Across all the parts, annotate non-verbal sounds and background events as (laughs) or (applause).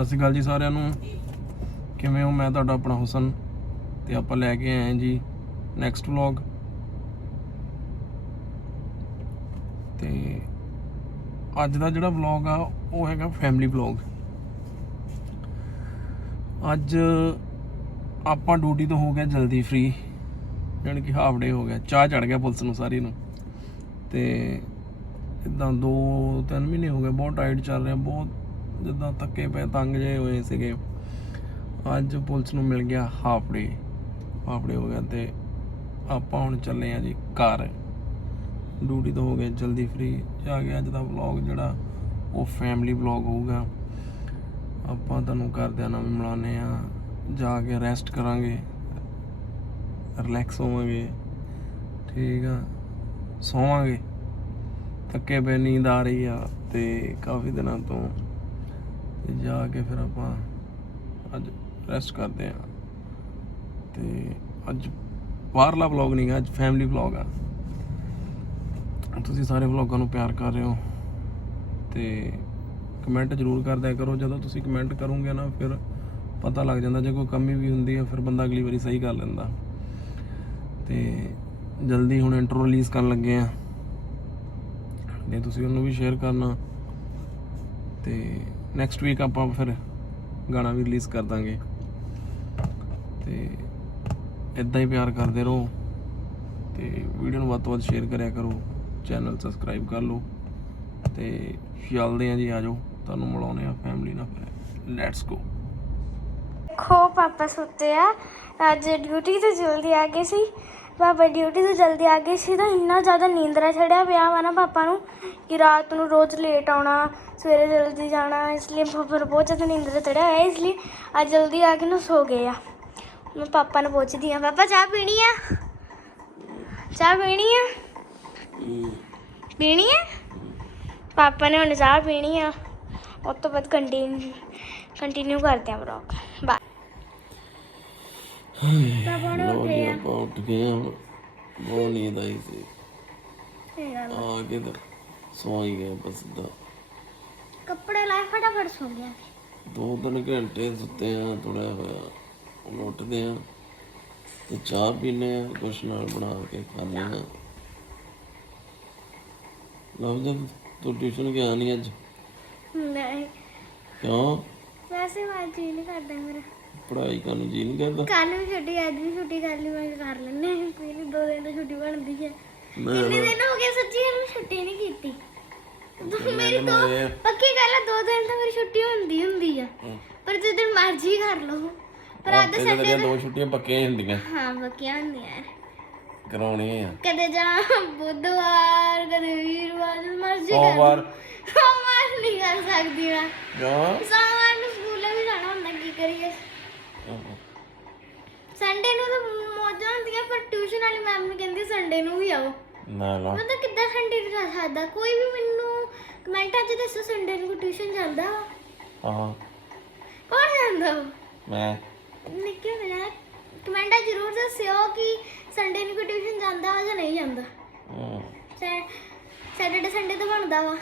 ਸਤਿ ਸ਼੍ਰੀ ਅਕਾਲ ਜੀ ਸਾਰਿਆਂ ਨੂੰ। ਕਿਵੇਂ ਹੋ? ਮੈਂ ਤੁਹਾਡਾ ਆਪਣਾ ਹੁਸਨ ਤੇ ਆਪਾਂ ਲੈ ਕੇ ਆਏ ਹਾਂ ਜੀ ਨੈਕਸਟ ਵਲੌਗ ਤੇ ਅੱਜ ਦਾ ਜਿਹੜਾ ਵਲੌਗ ਆ, ਉਹ ਹੈਗਾ ਫੈਮਿਲੀ ਵਲੌਗ ਅੱਜ ਆਪਾਂ ਡਿਊਟੀ ਤੋਂ ਹੋ ਗਏ ਜਲਦੀ ਫ੍ਰੀ ਜਾਣੀ ਕਿ ਹਾਫ ਡੇ ਹੋ ਗਿਆ। ਚਾਹ ਚੜ ਗਿਆ ਪੁਲਿਸ ਨੂੰ ਸਾਰੀ ਨੂੰ। ਤੇ ਇਦਾਂ 2-3 ਮਹੀਨੇ ਹੋ ਗਏ, ਬਹੁਤ ਟਾਈਟ ਚੱਲ ਰਿਹਾ, ਬਹੁਤ ਜਿੱਦਾਂ ਥੱਕੇ ਪਏ, ਤੰਗ ਜੇ ਹੋਏ ਸੀਗੇ। ਅੱਜ ਪੁਲਿਸ ਨੂੰ ਮਿਲ ਗਿਆ ਹਾਫ ਡੇ ਹਾਫ ਡੇ ਹੋ ਗਿਆ ਤੇ ਆਪਾਂ ਹੁਣ ਚੱਲੇ ਆ ਜੀ ਘਰ। ਡਿਊਟੀ ਤੋਂ ਹੋ ਗਏ ਜਲਦੀ ਫ੍ਰੀ ਆ ਗਿਆ ਅੱਜ ਦਾ ਵਲੌਗ ਜਿਹੜਾ, ਉਹ ਫੈਮਿਲੀ ਵਲੌਗ ਹੋਊਗਾ। ਆਪਾਂ ਤੁਹਾਨੂੰ ਘਰਦਿਆਂ ਨਾਲ ਵੀ ਮਿਲਾਉਂਦੇ ਆ। ਜਾ ਕੇ ਰੈਸਟ ਕਰਾਂਗੇ। ਰਿਲੈਕਸ ਹੋਵਾਂਗੇ। ਠੀਕ ਆ। ਸੋਵਾਂਗੇ। ਥੱਕੇ ਪਏ, ਨੀਂਦ ਆ ਰਹੀ ਆ ਤੇ ਕਾਫੀ ਦਿਨਾਂ ਤੋਂ ਤੇ ਜਾ ਕੇ ਫਿਰ ਆਪਾਂ ਅੱਜ ਰੈਸਟ ਕਰਦੇ ਆ ਤੇ ਅੱਜ ਬਾਹਰਲਾ ਵਲੌਗ ਨਹੀਂ ਹੈ ਅੱਜ ਫੈਮਿਲੀ ਵਲੌਗ ਆ। ਤੁਸੀਂ ਸਾਰੇ ਵਲੌਗਾਂ ਨੂੰ ਪਿਆਰ ਕਰ ਰਹੇ ਹੋ ਤੇ ਕਮੈਂਟ ਜ਼ਰੂਰ ਕਰਦਿਆ ਕਰੋ। ਜਦੋਂ ਤੁਸੀਂ ਕਮੈਂਟ ਕਰੋਗੇ ਨਾ, ਫਿਰ ਪਤਾ ਲੱਗ ਜਾਂਦਾ ਜੇ ਕੋਈ ਕਮੀ ਵੀ ਹੁੰਦੀ ਹੈ ਫਿਰ ਬੰਦਾ ਅਗਲੀ ਵਾਰੀ ਸਹੀ ਕਰ ਲੈਂਦਾ। ਤੇ ਜਲਦੀ ਹੁਣ ਇੰਟਰੋ ਰਿਲੀਜ਼ ਕਰਨ ਲੱਗੇ ਆ। ਜੇ ਤੁਸੀਂ ਉਹਨੂੰ ਵੀ ਸ਼ੇਅਰ ਕਰਨਾ ਤੇ ਨੈਕਸਟ ਵੀਕ ਆਪਾਂ ਫਿਰ ਗਾਣਾ ਵੀ ਰਿਲੀਜ਼ ਕਰ ਦਾਂਗੇ। ਤੇ ਇਦਾਂ ਹੀ ਪਿਆਰ ਕਰਦੇ ਰਹੋ ਤੇ ਵੀਡੀਓ ਨੂੰ ਵੱਧ ਤੋਂ ਵੱਧ ਸ਼ੇਅਰ ਕਰਿਆ ਕਰੋ। ਚੈਨਲ ਸਬਸਕ੍ਰਾਈਬ ਕਰ ਲਓ ਤੇ ਚੱਲਦੇ ਆ ਜੀ ਆਜੋ ਤੁਹਾਨੂੰ ਮਿਲਾਉਣੇ ਆ ਫੈਮਿਲੀ ਨਾਲ ਫਿਰ। ਲੈਟਸ ਗੋ ਖੋ ਪਾਪਾ ਸੁੱਤੇ ਆ। ਅੱਜ ਡਿਊਟੀ ਤੇ ਜਲਦੀ ਆ ਗਏ ਸੀ। ਪਾਪਾ ਡਿਊਟੀ ਤੋਂ ਜਲਦੀ ਆ ਗਏ ਸੀ ਤਾਂ ਇੰਨਾ ਜ਼ਿਆਦਾ ਨੀਂਦਰਾ ਚੜਿਆ ਪਿਆ ਵਾ ਨਾ ਪਾਪਾ ਨੂੰ ਕਿ ਰਾਤ ਨੂੰ ਰੋਜ਼ ਲੇਟ ਆਉਣਾ, ਸਵੇਰੇ ਜਲਦੀ ਜਾਣਾ, ਇਸ ਲਈ ਪਾਪਾ ਨੂੰ ਬਹੁਤ ਜ਼ਿਆਦਾ ਨੀਂਦਰਾ ਚੜਿਆ ਹੋਇਆ, ਇਸ ਲਈ ਅੱਜ ਜਲਦੀ ਆ ਕੇ ਨਾ ਸੋ ਗਏ ਆ। ਮੈਂ ਪਾਪਾ ਨੂੰ ਪੁੱਛਦੀ ਆ, ਪਾਪਾ, ਚਾਹ ਪੀਣੀ ਆ? ਚਾਹ ਪੀਣੀ ਆ? ਪੀਣੀ ਆ? ਪਾਪਾ ਨੇ ਹੁਣ ਚਾਹ ਪੀਣੀ ਆ। ਉਸ ਤੋਂ ਬਾਅਦ ਕੰਟੀਨਿਊ ਕੰਟੀਨਿਊ ਕਰਦੇ ਆ ਵਲੌਗ ਲੋ ਉੱਠੇ ਜੀ ਆ। ਆਪਾਂ ਉੱਠ ਗਏ ਹਾਂ। ਹੁਣ। ਬਹੁਤ ਨੀਂਦ ਆਈ ਸੀ। ਸਹੀ ਗੱਲ ਆ। ਆ ਕੇ ਤਾਂ ਸੌਂ ਹੀ ਗਏ ਬਸ ਦਾ ਕੱਪੜੇ ਲਾਏ ਫਟਾਫਟ ਸੋ ਗਿਆ ਦੋ ਤਿੰਨ ਘੰਟੇ ਸੁੱਤੇ ਆ ਥੋੜਾ ਹੋਇਆ। ਹੁਣ ਉੱਠਦੇ ਆ ਤੇ ਚਾਹ ਪੀਨੇ ਆ ਕੁਛ ਨਾਲ ਬਣਾ ਕੇ ਖਾਂਦੇ ਆ ਲਵ ਜਦ ਤੂੰ ਟਿਊਸ਼ਨ ਗਿਆ ਨਹੀਂ ਅੱਜ? ਨਹੀਂ। ਕਿਉਂ? ਵੈਸੇ ਮੈਂ ਜੀ ਨਹੀਂ ਕਰਦਾ ਮੇਰਾ। ਪੜ੍ਹਾਈ ਕਰਨ ਨੂੰ ਜੀ ਨਹੀਂ ਕਰਦਾ ਕੱਲ ਵੀ ਛੁੱਟੀ ਅੱਜ ਵੀ ਛੁੱਟੀ ਕਰ ਲਈ ਮੈਂ ਕਰ ਲੈਣੇ ਕੋਈ ਨਹੀਂ ਦੋ ਦਿਨ ਦੀ ਛੁੱਟੀ ਬਣਦੀ ਹੈ। ਮੈਂ ਕਿੰਨੇ ਦਿਨ ਹੋ ਗਏ ਸੱਚੀ ਮੈਂ ਛੁੱਟੀ ਨਹੀਂ ਕੀਤੀ। ਮੇਰੀ ਦੋ? ਪੱਕੀ ਗੱਲ ਹੈ ਦੋ ਦਿਨ ਤਾਂ ਮੇਰੀ ਛੁੱਟੀ ਹੁੰਦੀ ਹੁੰਦੀ ਆ। ਪਰ ਜਦੋਂ ਮਰਜ਼ੀ ਕਰ ਲਓ। ਪਰ ਅੱਜ ਸੰਡੇ ਤੇਰੀਆਂ ਦੋ ਛੁੱਟੀਆਂ ਪੱਕੀਆਂ ਹੀ ਹੁੰਦੀਆਂ। ਹਾਂ ਬੱਕੀਆਂ ਹੁੰਦੀਆਂ। ਕਰਾਉਣੀਆਂ ਆ। ਕਦੇ ਜਾ ਬੁੱਧਵਾਰ ਕਦੇ ਵੀਰਵਾਰ ਜਦੋਂ ਮਰਜ਼ੀ ਕਰ ਸੋਮਵਾਰ ਲਓ। ਸੋਮਵਾਰ। ਨਹੀਂ ਕਰ ਸਕਦੀ ਮੈਂ। ਕਿਉਂ? ਸੋਮਵਾਰ ਨੂੰ ਸਕੂਲੇ ਵੀ ਜਾਣਾ ਹੁੰਦਾ ਕੀ ਕਰੀਏ? ਸੰਡੇ ਨੂੰ ਤਾਂ ਮੌਜਾਂ ਹੁੰਦੀਆਂ ਪਰ ਟਿਊਸ਼ਨ ਵਾਲੀ ਮੈਮ ਨੂੰ ਕਹਿੰਦੀ ਸੰਡੇ ਨੂੰ ਵੀ ਆਓ। ਨਾ ਲਾ। ਮੈਂ ਤਾਂ ਕਿੱਦਾਂ ਸੰਡੇ ਨੂੰ ਜਾ ਸਕਦਾ? ਕੋਈ ਵੀ ਮੈਨੂੰ ਕਮੈਂਟਾਂ 'ਚ ਦੱਸੋ ਸੰਡੇ ਨੂੰ ਟਿਊਸ਼ਨ ਜਾਂਦਾ ਵਾ। ਹਾਂ ਕੌਣ ਜਾਂਦਾ ਵਾ? ਮੈਂ। ਨਿੱਕੇ ਮੇਰਾ ਕਮੈਂਟਾਂ ਜ਼ਰੂਰ ਦੱਸਿਓ ਕਿ ਸੰਡੇ ਨੂੰ ਕੋਈ ਟਿਊਸ਼ਨ ਜਾਂਦਾ ਵਾ ਜਾਂ ਨਹੀਂ ਜਾਂਦਾ। ਹਮ, ਸੈਟਰਡੇ ਸੰਡੇ ਤਾਂ ਬਣਦਾ ਵਾ।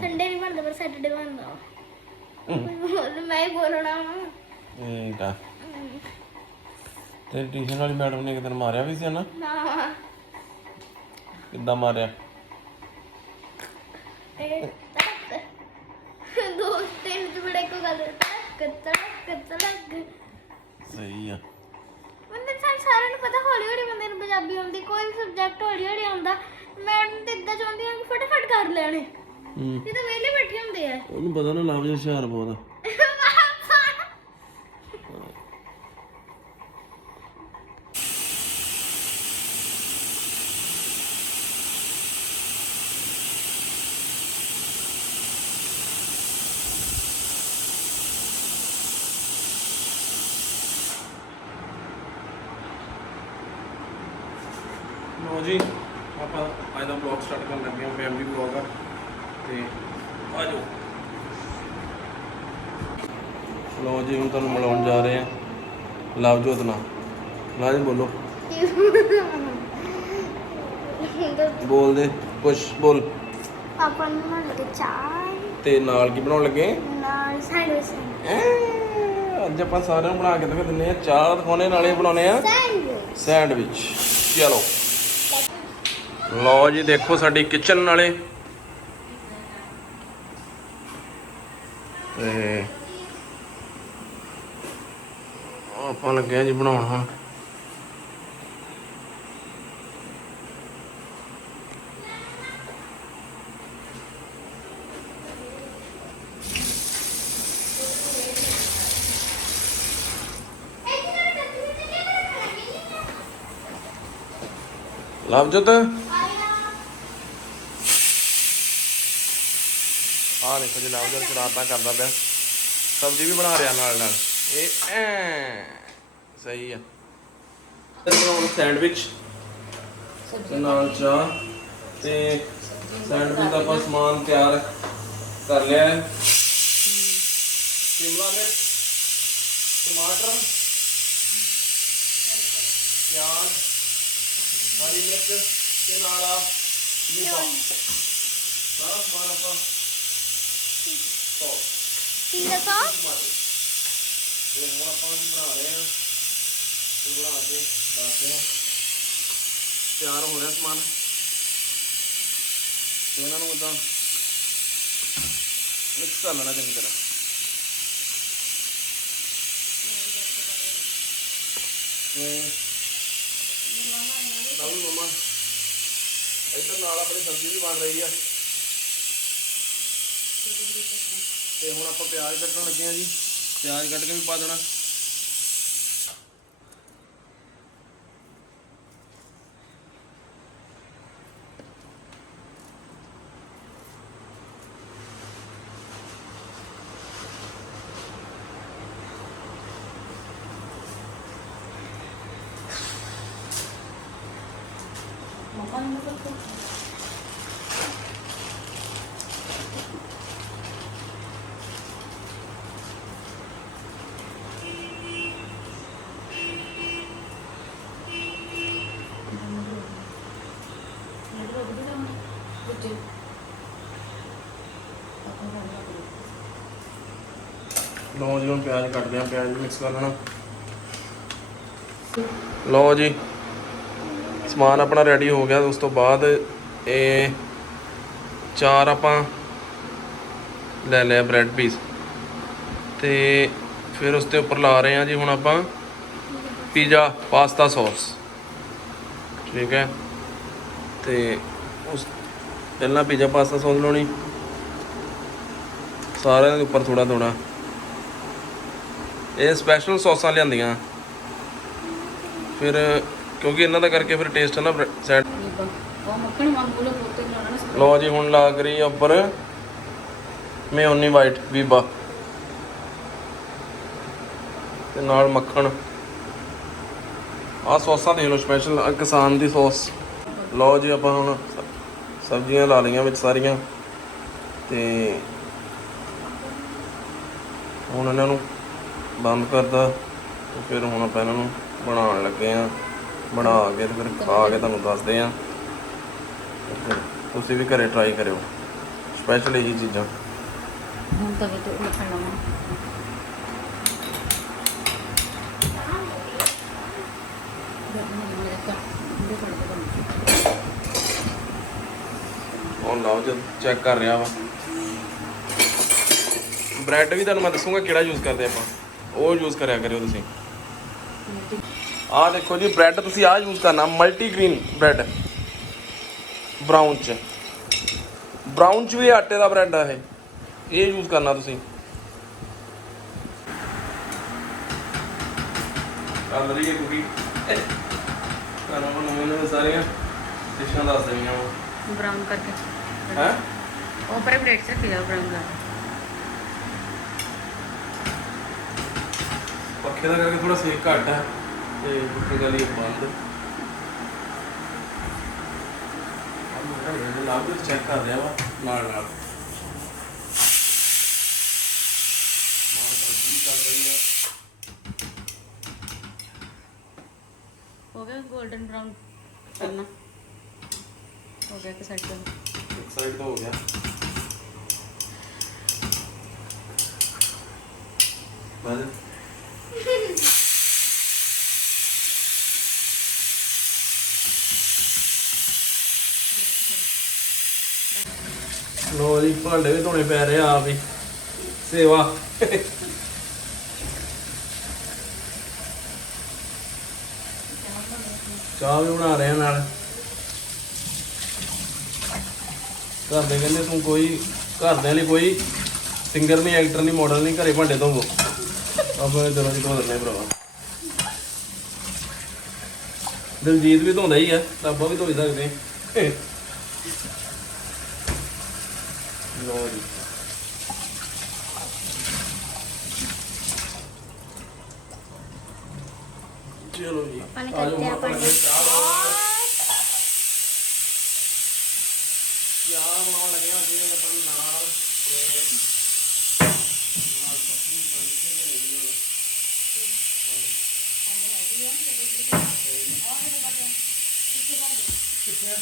ਸੰਡੇ ਨਹੀਂ ਬਣਦਾ ਪਰ ਸੈਟਰਡੇ ਬਣਦਾ ਵਾ। ਮੈਂ ਹੀ ਬੋਲਣਾ ਵਾ। ਆ। ਤੇ ਟਿਊਸ਼ਨ ਵਾਲੀ ਮੈਡਮ ਨੇ ਇੱਕ ਦਿਨ ਮਾਰਿਆ ਵੀ ਸੀ ਨਾ ਨਾ। ਕਿੱਦਾਂ ਮਾਰਿਆ? ਇਹ ਤੜਕ। ਦੋ ਤਿੰਨ ਚ ਬੜੇ ਕੋ ਗੱਲ ਤੜਕ ਤੜਕ ਤੜਕ। ਸਹੀ ਆ। ਬੰਦੇ ਨੂੰ ਸਾਰਿਆਂ ਨੂੰ ਪਤਾ ਹੌਲੀ ਹੌਲੀ ਬੰਦੇ ਨੂੰ ਪੰਜਾਬੀ ਆਉਂਦੀ ਕੋਈ ਵੀ ਸਬਜੈਕਟ ਹੌਲੀ ਹੌਲੀ ਆਉਂਦਾ। ਮੈਡਮ ਤੇ ਇਦਾਂ ਚਾਹੁੰਦੀ ਆ ਕਿ ਫਟਾਫਟ ਕਰ ਲੈਣੇ। ਇਹ ਤਾਂ ਵਿਹਲੇ ਬੈਠੇ ਹੁੰਦੇ ਆ। ਉਹਨੂੰ ਪਤਾ ਨਾ ਲਵ ਜੀ ਹੁਸ਼ਿਆਰ ਬਹੁਤ ਆ (laughs) ਲੋ ਜੀ ਆਪਾਂ ਬਲੌਗ ਸਟਾਰਟ ਕਰਨ ਲੱਗੇ ਹਾਂ ਫੈਮਿਲੀ ਬਲੌਗ ਆ। ਤੇ ਆ ਜਾਓ ਲੋ ਜੀ ਹੁਣ ਤੁਹਾਨੂੰ ਮਿਲਾਉਣ ਜਾ ਰਹੇ ਆ ਲਵਜੋਤ ਨਾਲ। ਲਾਜ਼ਮ ਬੋਲੋ। ਬੋਲ ਦੇ ਕੁਛ ਬੋਲ। ਪਾਪਾ ਨੂੰ ਮੰਨ ਕੇ ਚਾਹ। ਤੇ ਨਾਲ ਕੀ ਬਣਾਉਣ ਲੱਗੇ? ਨਾਲ ਸੈਂਡਵਿਚ ਅੱਜ ਆਪਾਂ ਸਾਰਿਆਂ ਨੂੰ ਬਣਾ ਕੇ ਦਿਖਾ ਦਿੰਨੇ ਆ ਚਾਹ ਦਿਖਾਉਣੇ ਨਾਲੇ ਬਣਾਉਣੇ ਆ। ਸੈਂਡਵਿਚ ਚਲੋ। ਲਓ ਜੀ ਦੇਖੋ ਸਾਡੀ ਕਿਚਨ ਨਾਲੇ ਤੇ ਆਪਾਂ ਲੱਗੇ ਆ ਜੀ ਬਣਾਉਣ ਹੁਣ। ਲਵਜੋਤ? ਆ ਦੇਖੋ ਜੀ ਲਵਜੋਤ ਸ਼ਰਾਰਤਾਂ ਕਰਦਾ ਪਿਆ। ਸਬਜ਼ੀ ਵੀ ਬਣਾ ਰਿਹਾ ਨਾਲ ਨਾਲ। ਇਹ ਐ। ਸਹੀ ਆ। ਬਣਾਉਣ ਸੈਂਡਵਿਚ ਤੇ ਨਾਲ ਚਾਹ ਤੇ ਸੈਂਡਵਿਚ ਦਾ ਆਪਾਂ ਸਮਾਨ ਤਿਆਰ ਕਰ ਲਿਆ ਹੈ। ਸ਼ਿਮਲਾ ਮਿਰਚ, ਟਮਾਟਰ, ਪਿਆਜ਼, ਹਰੀ ਮਿਰਚ ਤੇ ਨਾਲ ਆ ਸਾਰਾ ਸਮਾਨ ਆਪਾਂ ਸੌਸ ਪੀਜ਼ਾ ਸੌਸ ਤੇ ਹੁਣ ਆਪਾਂ ਕੀ ਬਣਾ ਰਹੇ ਆ ਤੇ ਬਣਾ ਕੇ ਦੱਸਦੇ ਆ ਤਿਆਰ ਹੋ ਰਿਹਾ ਸਮਾਨ ਤੇ ਇਹਨਾਂ ਨੂੰ ਇਦਾਂ ਮਿਕਸ ਕਰ ਲੈਣਾ ਚੰਗੀ ਤਰ੍ਹਾਂ ਤੇ ਨਾਲ ਮਮਾ ਇੱਧਰ ਨਾਲ ਆਪਣੀ ਸਬਜ਼ੀ ਵੀ ਬਣ ਰਹੀ ਆ ਤੇ ਹੁਣ ਆਪਾਂ ਪਿਆਜ਼ ਕੱਟਣ ਲੱਗੇ ਆ ਜੀ। ਪਿਆਜ਼ ਕੱਟ ਕੇ ਵੀ ਪਾ ਦੇਣਾ। ਲਓ ਜੀ, ਹੁਣ ਪਿਆਜ਼ ਕੱਟਦੇ ਆ ਪਿਆਜ਼ ਮਿਕਸ ਕਰ ਲੈਣਾ। ਲਓ ਜੀ, ਸਮਾਨ ਆਪਣਾ ਰੈਡੀ ਹੋ ਗਿਆ। ਉਸ ਤੋਂ ਬਾਅਦ ਇਹ ਚਾਰ ਆਪਾਂ ਲੈ ਲਿਆ ਬ੍ਰੈਡ ਪੀਸ ਤੇ ਫਿਰ ਉਸ ਦੇ ਉੱਪਰ ਲਾ ਰਹੇ ਆ ਜੀ ਹੁਣ ਆਪਾਂ ਪੀਜ਼ਾ ਪਾਸਤਾ ਸੌਸ ਠੀਕ ਹੈ। ਤੇ ਉਸ ਪਹਿਲਾਂ ਪੀਜ਼ਾ ਪਾਸਤਾ ਸੌਸ ਲਾਉਣੀ। ਸਾਰਿਆਂ ਦੇ ਉੱਪਰ ਥੋੜਾ ਥੋੜਾ ਇਹ ਸਪੈਸ਼ਲ ਸੌਸਾਂ ਲਿਆਂਦੀਆਂ। ਫਿਰ ਕਿਉਂਕਿ ਇਹਨਾਂ ਦਾ ਕਰਕੇ ਫਿਰ ਟੇਸਟ ਹੈ ਨਾ ਸੈਟ ਲਓ ਜੀ ਹੁਣ ਲੱਗ ਰਹੀ ਆ ਉੱਪਰ ਮੇਓਨੀ ਵਾਈਟ ਬੀਬਾ। ਤੇ ਨਾਲ ਮੱਖਣ। ਆਹ ਸੌਸਾਂ ਦੇਖ ਲਓ ਸਪੈਸ਼ਲ ਕਿਸਾਨ ਦੀ ਸੌਸ। ਲਓ ਜੀ ਆਪਾਂ ਹੁਣ ਸਬਜ਼ੀਆਂ ਲਾ ਲਈਆਂ ਵਿੱਚ ਸਾਰੀਆਂ ਤੇ ਹੁਣ ਇਹਨਾਂ ਨੂੰ ਬੰਦ ਕਰਦਾ ਤੇ ਫਿਰ ਹੁਣ ਆਪਾਂ ਇਹਨਾਂ ਨੂੰ ਬਣਾਉਣ ਲੱਗੇ ਆ ਬਣਾ ਕੇ ਤੇ ਫਿਰ ਖਾ ਕੇ ਤੁਹਾਨੂੰ ਦੱਸਦੇ ਆ ਫਿਰ ਤੁਸੀਂ ਵੀ ਘਰੇ ਟਰਾਈ ਕਰਿਓ। ਸਪੈਸ਼ਲ ਇਹ ਚੀਜ਼ਾਂ। ਹੁਣ ਤਾਂ ਇਹ ਤੋਂ ਮੱਖਣ ਲਾਉਣਾ ਹੁਣ ਲਾਓ ਜਦ ਚੈੱਕ ਕਰ ਰਿਹਾ ਵਾ। ਬ੍ਰੈਡ ਵੀ ਤੁਹਾਨੂੰ ਮੈਂ ਦੱਸੂਗਾ ਕਿਹੜਾ ਯੂਜ਼ ਕਰਦੇ ਆਪਾਂ। ਉਹ ਯੂਜ਼ ਕਰਿਆ ਕਰਿਓ ਤੁਸੀਂ। ਆਹ ਦੇਖੋ ਜੀ ਬ੍ਰੈਡ ਤੁਸੀਂ ਆਹ ਯੂਜ਼ ਕਰਨਾ ਮਲਟੀ ਗ੍ਰੀਨ ਬ੍ਰੈਡ ਬ੍ਰਾਊਨ ਚ। ਬ੍ਰਾਊਨ ਚ ਵੀ ਆਟੇ ਦਾ ਬ੍ਰੈਡ ਆ ਇਹ। ਇਹ ਯੂਜ਼ ਕਰਨਾ ਤੁਸੀਂ। ਕਰ ਰਹੀ ਹੈ ਕੁਕੀ ਤੁਹਾਨੂੰ ਬਣਾਉਣੇ ਸਾਰੀਆਂ ਡਿਸ਼ਾਂ ਦੱਸ ਦੇਣੀਆਂ ਵਾ। ਕਰਕੇ। ਹੈ? ਉਹ ਪਰ ਪਲੇਟ ਸੇ ਪਿਆ ਕਰ ਪੱਖੇ ਦਾ ਕਰਕੇ ਥੋੜਾ ਸੇਕ ਘੱਟ ਹੈ ਤੇ ਕੁੱਤੇ ਗਲੀ ਬੰਦ। ਆ ਮੇਰਾ ਇਹ ਲਾਭ ਵੀ ਚੈੱਕ ਕਰ ਰਿਹਾ ਵਾ ਨਾਲ ਨਾਲ। ਹੋ ਗਿਆ 골ਡਨ ਬਰਾਊਨ ਕਰਨਾ। ਹੋ ਗਿਆ ਕਿ ਸਾਈਡ ਤੋਂ एक साइड का हो गया ਲੋ ਜੀ, ਭਾਂਡੇ ਵੀ ਧੋਣੇ ਪੈ ਰਹੇ ਆ ਵੀ ਸੇਵਾ। ਚਾਹ ਵੀ ਬਣਾ ਰਹੇ ਨਾਲ। ਘਰ ਦੇ ਕਹਿੰਦੇ ਤੂੰ ਕੋਈ ਘਰਦਿਆਂ ਲਈ ਕੋਈ ਸਿੰਗਰ ਨਹੀਂ ਐਕਟਰ ਨਹੀਂ ਮਾਡਲ ਨਹੀਂ ਘਰੇ ਭਾਂਡੇ ਧੋਵੋ। ਆਪਾਂ ਚਲੋ ਜੀ ਧੋ ਦਿੰਦੇ ਭਰਾਵਾ। ਦਿਲਜੀਤ ਵੀ ਧੋਂਦਾ ਹੀ ਆ ਤਾਂ ਆਪਾਂ ਵੀ ਧੋ ਹੀ ਸਕਦੇ ਲੋ ਜੀ। ਚਲੋ ਜੀ ਪਾਣੀ ਆ ਜਾਓ ਕਰਦੇ ਆ ਆਪਾਂ ਪਾਣੀ। ਚਾਹ ਬਣਾਉਣ ਚਾਹ ਬਣਾਉਣ ਲੱਗੇ ਹਾਂ ਜੀ ਆਪਾਂ ਨਾਲ ਤੇ ਨਾਲ ਪੱਤੀ ਪਾਣੀ ਤੇ ਹੈਗੀ ਹੋਣੀ। ਕਿੱਥੇ ਆ?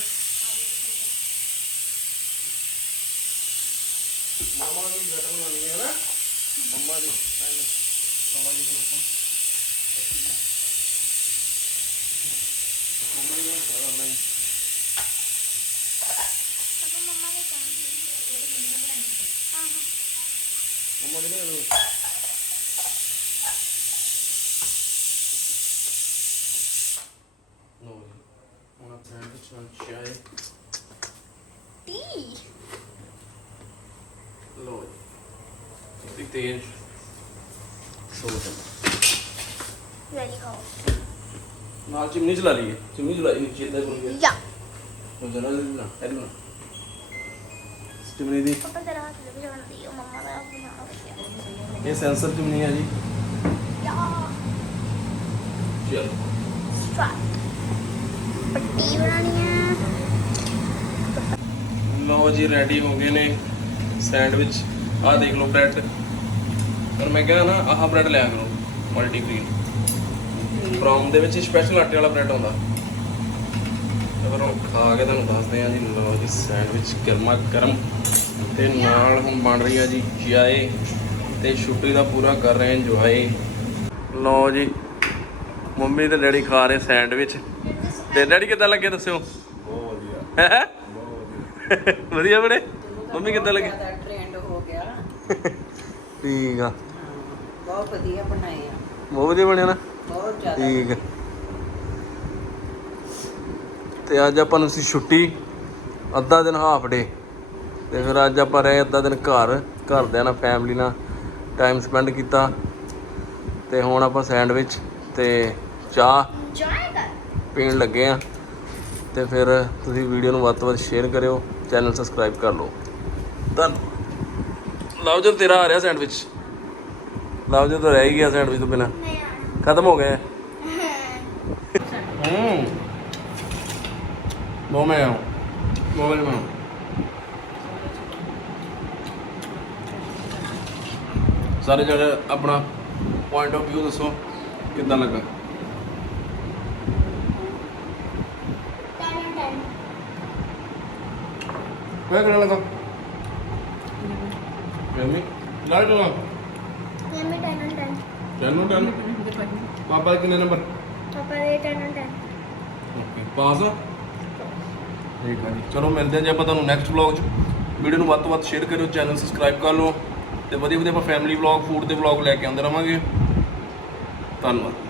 ਮਾਮਾ ਦੀ ਗਟਰ ਬਣਾਉਣੀ ਹੈ ਨਾ ਮੰਮਾ ਦੀ ਪਹਿਲੇ ਮੰਮਾ ਦੀ ਕੋਲ ਮੰਮਾ ਦੀ ਨਾਲ ਸਾਰਾ ਬਣਾਈ ਆਪਾਂ ਮੰਮਾ ਦੇ ਕੰਮ ਆਹਾਂ ਮੰਮਾ ਦੀ ਨਹੀਂ ਨੋ ਹੁਣ ਆਪਣਾ ਕੁਛ ਨਾ ਚਾਹੇ ਲੋ ਤੇਜ਼ ਨਾਲ ਚਿਮਨੀ ਚਲਾ ਲਈਏ ਚਿਮਨੀ ਚਲਾ ਲਈ ਨੀਚੇ ਇਦਾਂ ਕਰੂਗੇ ਯਾ ਉਹ ਜਰਾ ਨਾ ਐਲੋ ਨਾ ਚਿਮਨੀ ਦੀ? ਪਾਪਾ ਤੇਰਾ ਹੱਥ ਦੇ ਵਿੱਚ ਬਣਦੀ ਹੈ ਮੰਮਾ ਦਾ ਬਣਾ ਰਿਹਾ ਇਹ ਸੈਂਸਰ ਚਿਮਨੀ ਹੈ ਜੀ। ਯਾ। ਚਲੋ। ਸਟ੍ਰਾਈਕ ਪੱਟੀ ਬਣਾਣੀ ਹੈ ਲਓ ਜੀ ਰੈਡੀ ਹੋ ਗਏ ਨੇ ਸੈਂਡਵਿਚ। ਆਹ ਦੇਖ ਲਓ ਬ੍ਰੈਡ। ਪਰ ਮੈਂ ਕਿਹਾ ਨਾ ਆਹ ਬ੍ਰੈਡ ਲਿਆ ਕਰੋ ਮਲਟੀ ਗ੍ਰੀਨ ਬ੍ਰਾਊਨ ਦੇ ਵਿੱਚ ਸਪੈਸ਼ਲ ਆਟੇ ਵਾਲਾ ਬ੍ਰੈਡ ਆਉਂਦਾ। ਹੁਣ ਖਾ ਕੇ ਤੁਹਾਨੂੰ ਦੱਸਦੇ ਆ ਜੀ। ਲਓ ਜੀ ਸੈਂਡਵਿਚ ਗਰਮਾ ਗਰਮ। ਤੇ ਨਾਲ ਹੁਣ ਬਣ ਰਹੀ ਆ ਜੀ ਚਾਏ ਤੇ ਛੁੱਟੀ ਦਾ ਪੂਰਾ ਕਰ ਰਹੇ ਇੰਜੋਏ ਲਓ ਜੀ ਮੰਮੀ ਤੇ ਡੈਡੀ ਖਾ ਰਹੇ ਸੈਂਡਵਿਚ। ਤੇ ਡੈਡੀ ਕਿੱਦਾਂ ਲੱਗੇ ਦੱਸਿਓ? ਬਹੁਤ ਵਧੀਆ। ਹੈਂ? ਬਹੁਤ ਵਧੀਆ। ਬੜੇ? ਮੰਮੀ ਕਿੱਦਾਂ ਲੱਗੇ? ਟ੍ਰੈਂਡ ਹੋ ਗਿਆ। ਠੀਕ ਆ। ਬਹੁਤ ਵਧੀਆ ਬਣਾਏ ਆ। ਬਹੁਤ ਵਧੀਆ ਬਣਿਆ ਨਾ? ਬਹੁਤ ਜ਼ਿਆਦਾ ਠੀਕ ਆ। ਤੇ ਅੱਜ ਆਪਾਂ ਨੂੰ ਸੀ ਛੁੱਟੀ, ਅੱਧਾ ਦਿਨ ਹਾਫ ਡੇ ਤੇ ਫਿਰ ਅੱਜ ਆਪਾਂ ਰਹੇ ਅੱਧਾ ਦਿਨ ਘਰ, ਘਰਦਿਆਂ ਨਾਲ ਫੈਮਿਲੀ ਨਾਲ ਟਾਈਮ ਸਪੈਂਡ ਕੀਤਾ ਤੇ ਹੁਣ ਆਪਾਂ ਸੈਂਡਵਿਚ ਤੇ ਚਾਹ ਪੀਣ ਲੱਗੇ ਆ ਤੇ ਫਿਰ ਤੁਸੀਂ ਵੀਡੀਓ ਨੂੰ ਵੱਧ ਤੋਂ ਵੱਧ ਸ਼ੇਅਰ ਕਰਿਓ ਚੈਨਲ ਸਬਸਕ੍ਰਾਈਬ ਕਰ ਲਓ। ਧੰਨ ਲਓ ਜੀ ਤੇਰਾ ਆ ਰਿਹਾ ਸੈਂਡਵਿਚ ਲਓ ਜੀ ਤਾਂ ਰਹਿ ਹੀ ਗਿਆ ਸੈਂਡਵਿਚ ਤੋਂ ਬਿਨਾ। ਖਤਮ ਹੋ ਗਏ ਦੋ ਮੈਂ ਆਉਂ ਦੋ ਮੈਂ ਆਉਂ ਸਾਰੇ ਜਿਹੜੇ ਆਪਣਾ ਪੁਆਇੰਟ ਆਫ View ਦੱਸੋ ਕਿੱਦਾਂ ਲੱਗਾ? ਟੈਨ ਟੈਨ ਮੈਂ ਕਿਹੜਾ ਲੱਗਾ? ਯਮੀ ਲਾਈਟ ਲਾ ਯਮੀ ਟੈਨ ਟੈਨ ਜਾਨੂ ਜਾਨੂ ਪਾਪਾ ਦੇ ਕਿੰਨੇ ਨੰਬਰ ਪਾਪਾ ਦੇ ਟੈਨ ਟੈਨ ਓਕੇ ਪਾਸ ਠੀਕ ਆ ਜੀ। ਚਲੋ, ਮਿਲਦੇ ਹਾਂ ਜੀ ਆਪਾਂ ਤੁਹਾਨੂੰ ਨੈਕਸਟ ਵਲੌਗ 'ਚ। ਵੀਡੀਓ ਨੂੰ ਵੱਧ ਤੋਂ ਵੱਧ ਸ਼ੇਅਰ ਕਰਿਓ ਚੈਨਲ ਸਬਸਕ੍ਰਾਈਬ ਕਰ ਲਓ ਤੇ ਵਧੀਆ ਵਧੀਆ ਆਪਾਂ ਫੈਮਿਲੀ ਵਲੌਗ ਫੂਡ ਦੇ ਵਲੌਗ ਲੈ ਕੇ ਆਉਂਦੇ ਰਵਾਂਗੇ। ਧੰਨਵਾਦ।